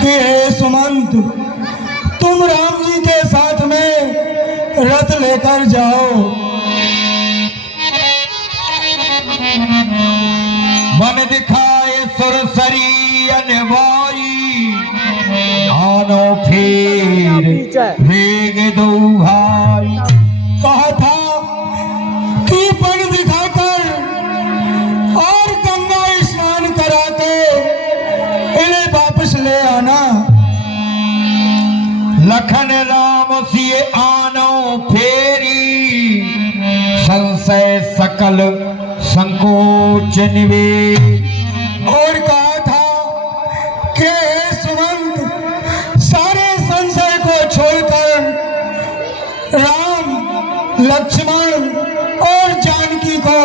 कि हे सुमंत, तुम राम जी के साथ में रथ लेकर जाओ। मन दिखाए सुरसरी अनवाई, आनो फिर वेग दो भाई। कहा था कि वन दिखाकर और गंगा स्नान करा के इन्हें वापस ले आना। लखन राम सिए आनो फेरी, संशय सकल संकोच निवेश। और कहा था कि हे सुमंत, सारे संशय को छोड़कर राम, लक्ष्मण और जानकी को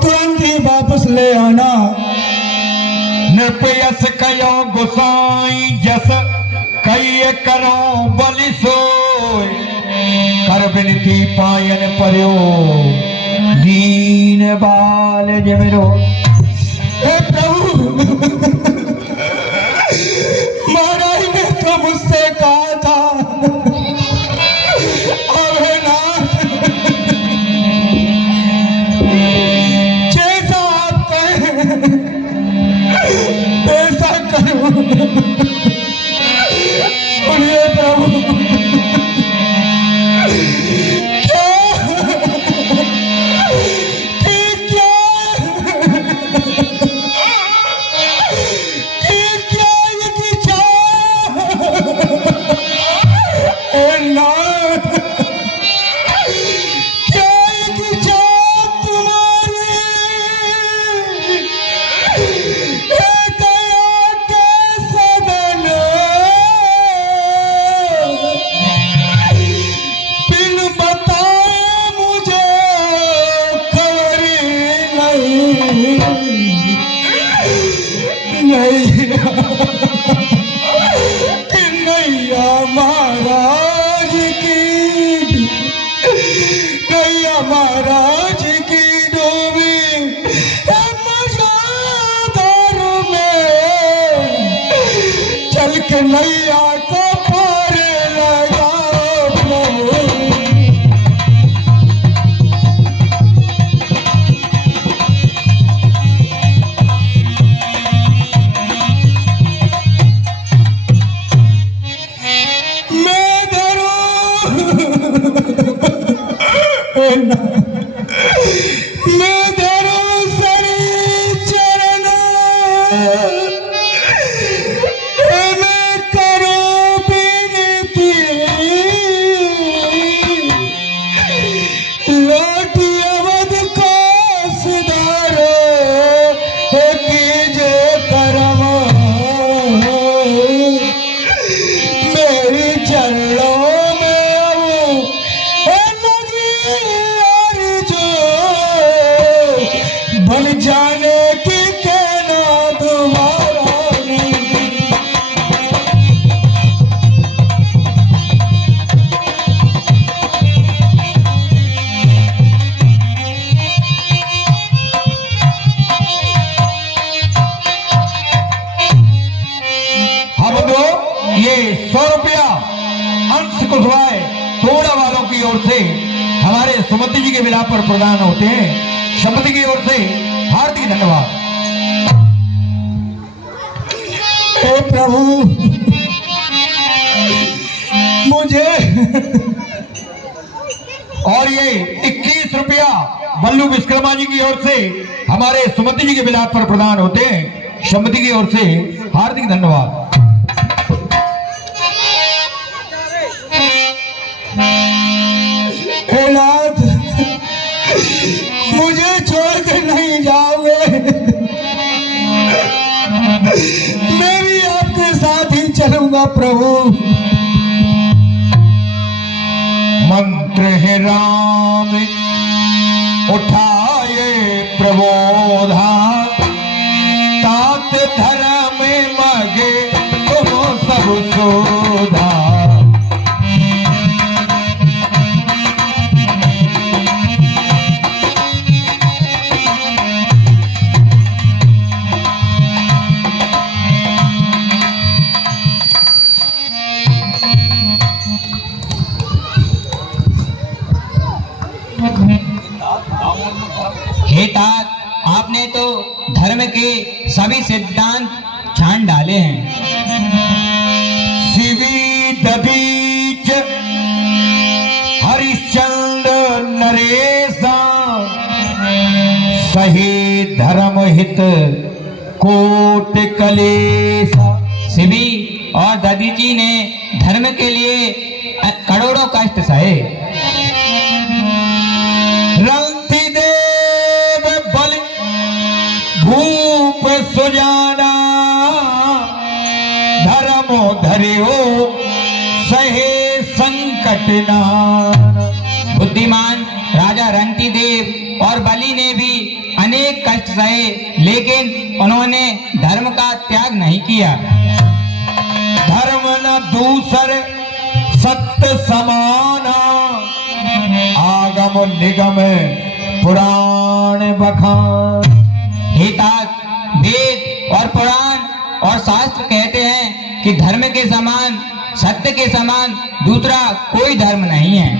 तुरंत ही वापस ले आना। नृपयस कयो गुसाई, जस कई करो बलि सोय। कर बिनती पायन पर्यो, दीन बाल जमिरो। हे प्रभु, महाराज ने तो मुझसे कहा था, और हे नाथ, जैसा आप कहें वैसा करो। सुनिए प्रभु, नैया महाराज की, नैया महाराज की डूबी मझधार में, चल के नैया को पार लगा। मैं धरो सरी चरण, मैं करो बिनती, लौट अवध को सुधारो, कीजे करम मेरी चरणों बन जाने की कहना तुम्हारा नहीं। हम दो ये 100 रुपया अंश कुशवाए तोड़ा वालों की ओर से हमारे सुमति जी के विलाप पर प्रदान होते हैं। शब्द की ओर से हार्दिक धन्यवाद। हे प्रभु, मुझे और ये 21 रुपया बल्लू विश्वकर्मा जी की ओर से हमारे सुमति जी के विलाप पर प्रदान होते हैं। शब्द की ओर से हार्दिक धन्यवाद। हे नाथ, मुझे छोड़ कर नहीं जाओगे, मैं भी आपके साथ ही चलूंगा प्रभु। मंत्र है राम उठाए प्रबोधा, तात धर्म मगे तुम सब शोधा। के सभी सिद्धांत छान डाले हैं। शिवी दधीच हरिश्चंद्र नरेशा सही धर्म हित कोट कलेसा। शिवी और दधीची ने धर्म के लिए करोड़ों कष्ट सहे। रंतिदेव बल भूप सुजाना धर्मो धर्यो सहे संकट नान। बुद्धिमान राजा रंतिदेव और बलि ने भी अनेक कष्ट सहे, लेकिन उन्होंने धर्म का त्याग नहीं किया। धर्म न दूसर सत्य समाना आगम निगम पुराण बखान। हे तात, वेद और पुराण और शास्त्र कहते हैं कि धर्म के समान, सत्य के समान दूसरा कोई धर्म नहीं है।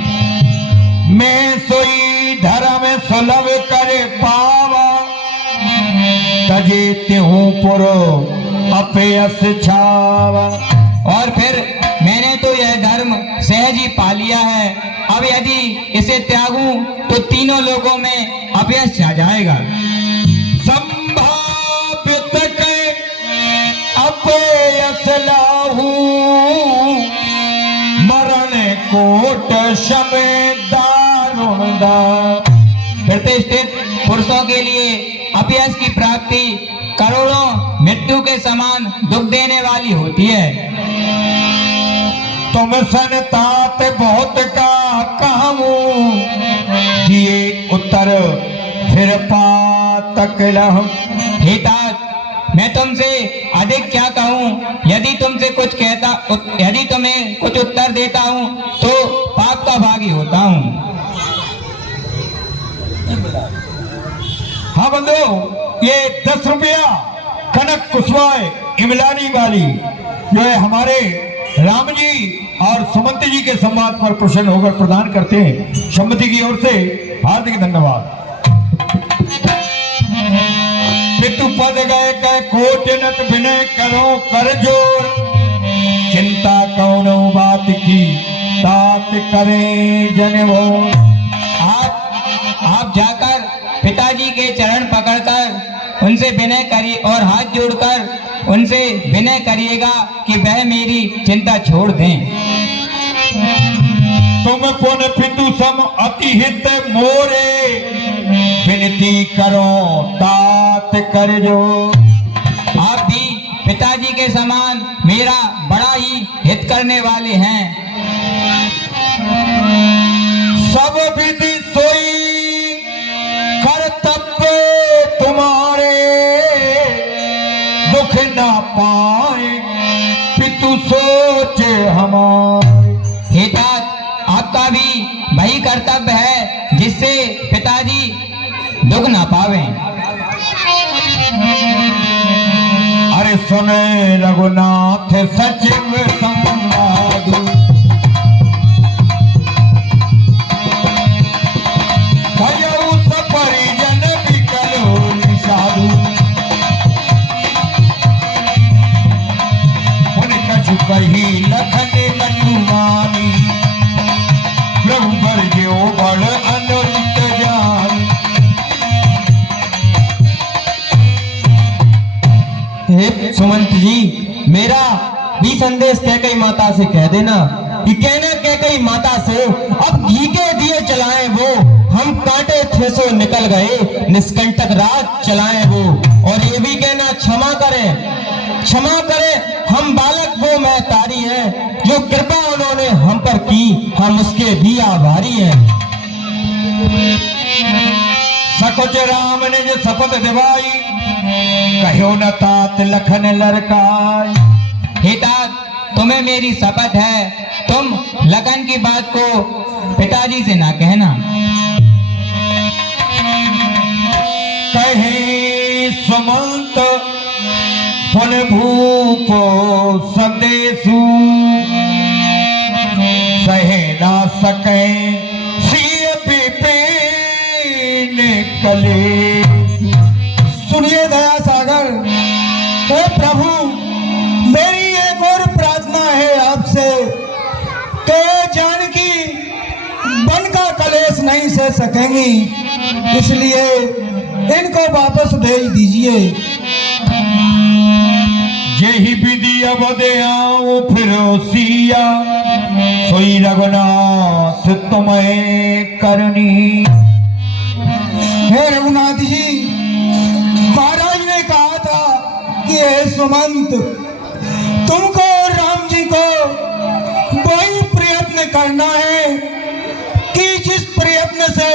मैं सोई धर्म सुलभ करे पावा तजे त्यों पुरो अपयस छावा। और फिर मैंने तो यह धर्म सहज ही पा लिया है, अब यदि इसे त्यागूं तो तीनों लोगों में अपयश छा जाएगा। संभावित के अपयस लाहू मरण कोट शमे दारुण दा। प्रतिष्ठित पुरुषों के लिए अपयश की प्राप्ति करोड़ों मृत्यु के समान दुख देने वाली होती है। तुम संतात बहुत का कहूँ दिए उत्तर फिर पातक लह। हे तात, मैं तुमसे अधिक क्या कहूँ, यदि तुम्हें कुछ उत्तर देता हूँ तो पाप का भागी होता हूँ। हाँ बंधु, ये 10 रुपया कनक कुशवाय इमलानी वाली जो है हमारे राम जी और सुमंत जी के संवाद पर प्रसन्न होकर प्रदान करते हैं। सम्मति की ओर से हार्दिक धन्यवाद। पितु पद गए कह कोट नत विनय करो कर जोर चिंता कौनो बात की तात करे जनवो। आप जाकर पिताजी के चरण पकड़कर उनसे विनय करिए और हाथ जोड़कर उनसे विनय करिएगा कि वह मेरी चिंता छोड़ दें। तुम पुन पितु सम अति हित मोरे विनती करो तात कर जो। आप भी पिताजी के समान मेरा बड़ा ही हित करने वाले हैं। सब विधि सोई कर्तव्य तुम्हारे दुख ना पाए पितु सोच हमारे। हे तात, आपका भी वही कर्तव्य है जिससे पिताजी दुख ना पावें। अरे सुने रघुनाथ सचिव संवादु भयउ सपरिजन विकलो निषादु। कछु कही लखन लनुमानी प्रभु बरजो बड़ अनुरुत जानी। हे सुमंत जी, मेरा भी संदेश कैकई माता से कह देना कि कहना कैकई माता से अब घी के दिए चलाएं वो, हम कांटे थे सो निकल गए निष्कंटक रात चलाएं वो। और ये भी कहना क्षमा करें हम बालक वो महतारी हैं जो कृपा उन्होंने हम पर की, हम उसके भी आभारी हैं। सकुच राम ने जो शपथ दिवाई कहो न तात लखन लड़काई। हे तात, तुम्हें मेरी शपथ है, तुम लगन की बात को पिताजी से ना कहना। कहे सुमंत पुन भूपो संदेशु सहे ना सके सिय पिपीन कले। सुनिए दया सागर दे सकेंगी, इसलिए इनको वापस भेज दीजिए। यही विधि अब दे आऊं फिर सिया, सोई रघुनाथ तुम्हें करनी। हे रघुनाथ जी, महाराज ने कहा था कि हे सुमंत, तुमको और राम जी को वही प्रयत्न करना है कि जिस प्रयत्न से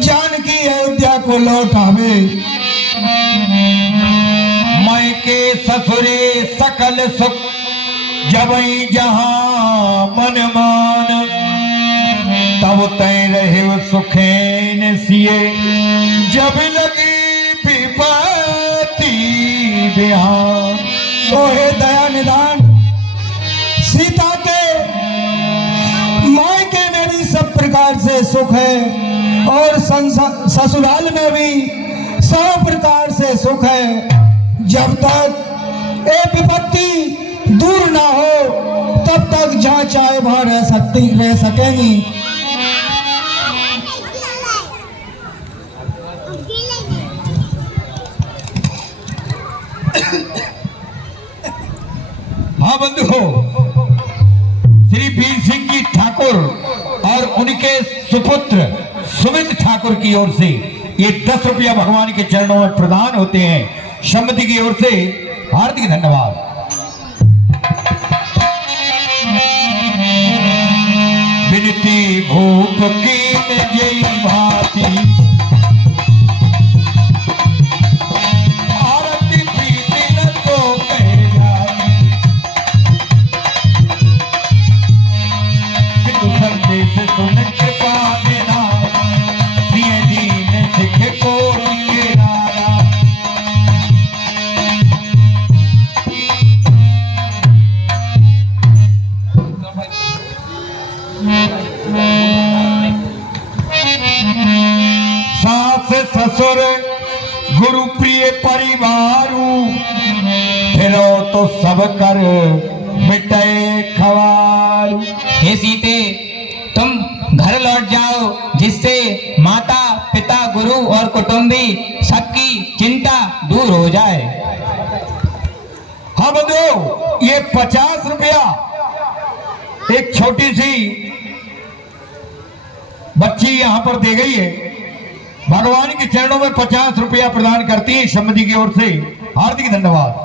जानकी अयोध्या को लौट आवे। मैं के ससुरे सकल सुख जबई जहां मन मान, तब तय रहे सुखेन सिए, जब लगी विपत्ति बिहान। सोहे दया निदान, सीता के मायके में भी सब प्रकार से सुख है और ससुराल में भी सब प्रकार से सुख है। जब तक ये विपत्ति दूर ना हो तब तक जहाँ चाहे वहाँ रह सकेंगी। हाँ बंधुओं, श्री वीर सिंह जी ठाकुर और उनके सुपुत्र सुमित ठाकुर की ओर से ये 10 रुपया भगवान के चरणों में प्रदान होते हैं। सम्मति की ओर से हार्दिक धन्यवाद। विनती भूप की जय भाती, आरती प्रीति न तो कह जाती, किंतु संदेश सुन के पाना, प्रिय दीन सिख को के नारा। सास ससुर गुरु प्रिय परिवारू, फिरो तो सब कर मिटे खवारू। हे सीते, तुम घर लौट जाओ, जिससे माता पिता गुरु और कुटुंबी सबकी चिंता दूर हो जाए। हाँ बंधु, ये 50 रुपया एक छोटी सी बच्ची यहाँ पर दे गई है। भगवान के चरणों में 50 रुपया प्रदान करती है सम्मति की ओर से। हार्दिक धन्यवाद।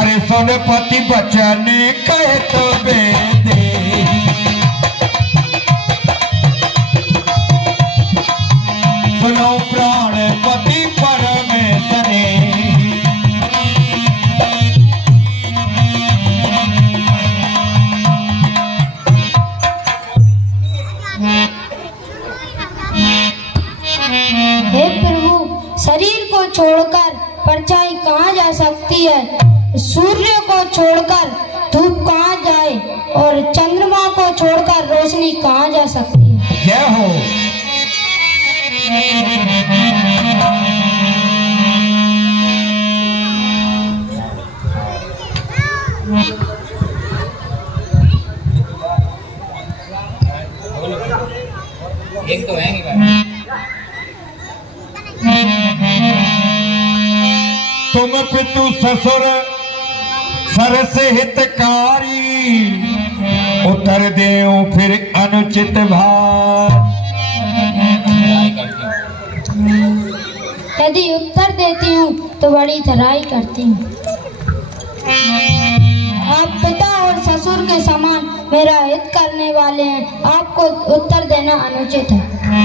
अरे सोनपति बचन कहे तो बेदे, सुनो प्राणपति परमेश्वरे। हे प्रभु, शरीर को छोड़कर परछाई कहाँ जा सकती है? सूर्य को छोड़कर धूप कहाँ जाए और चंद्रमा को छोड़कर रोशनी कहाँ जा सकती है? जय हो। एक तो है ही तुम पितु ससुर सरस हितकारी, उतर देओ फिर अनुचित भार। यदि उत्तर देती हूँ तो बड़ी धराई करती हूँ। आप पिता और ससुर के समान मेरा हित करने वाले हैं, आपको उत्तर देना अनुचित है।